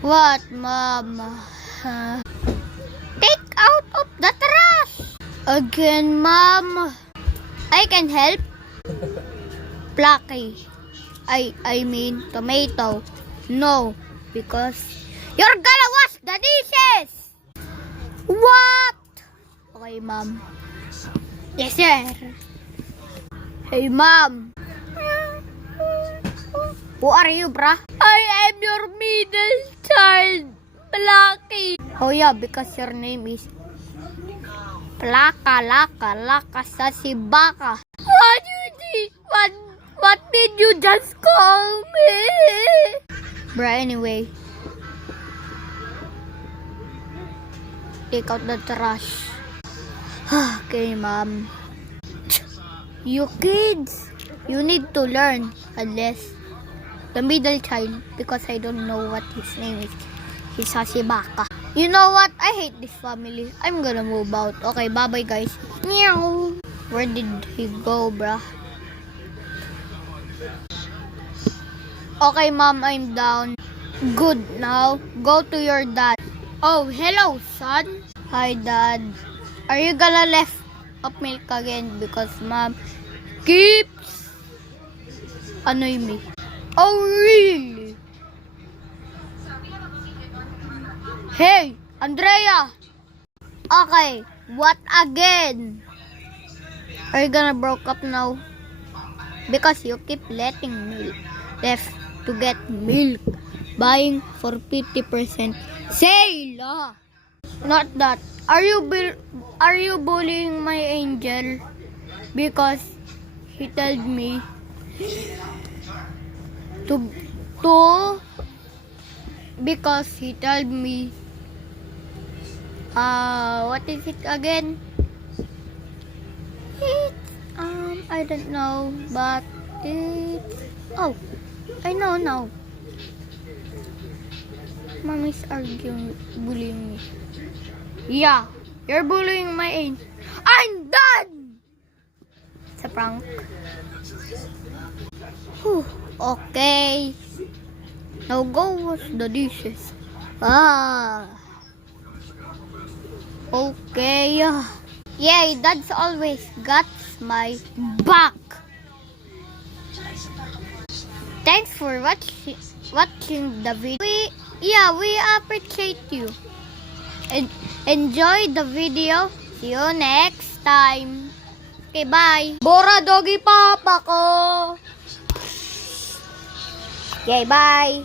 What, Mom? Take out of the trash! Again, Mom. I can help. Plucky. I mean tomato. No, because you're gonna wash the dishes! What? Okay, Mom. Yes, sir. Hey, Mom. Who are you, brah? I am your middle child, Plucky. Oh yeah, because your name is Plaka, Laka, Sasibaka. What did you just call me? Bruh, anyway. Take out the trash. Okay, Mom. You kids, you need to learn. Unless the middle child, because I don't know what his name is. He's Hasibaka. You know what? I hate this family. I'm gonna move out. Okay, bye-bye, guys. Meow. Where did he go, bruh? Okay, Mom, I'm down. Good, now go to your dad. Oh, hello, son. Hi, Dad. Are you gonna left of milk again? Because Mom keeps annoying me. Oh, really? Hey, Andrea. Okay, what again? Are you gonna broke up now? Because you keep letting milk left to get milk. Buying for 50% sale. Not that. Are you bullying my angel? Because he told me to because he told me what is it again? It's I don't know, but it's I know now. Mommy's bullying me. Yeah, you're bullying my angel. I'm done! It's a prank. Whew, okay. Now go wash the dishes. Okay. Yay, Dad's always got my back. Thanks for watching the video. We appreciate you. And enjoy the video. See you next time. Okay, bye. Bora doggy papa ko. Okay, bye.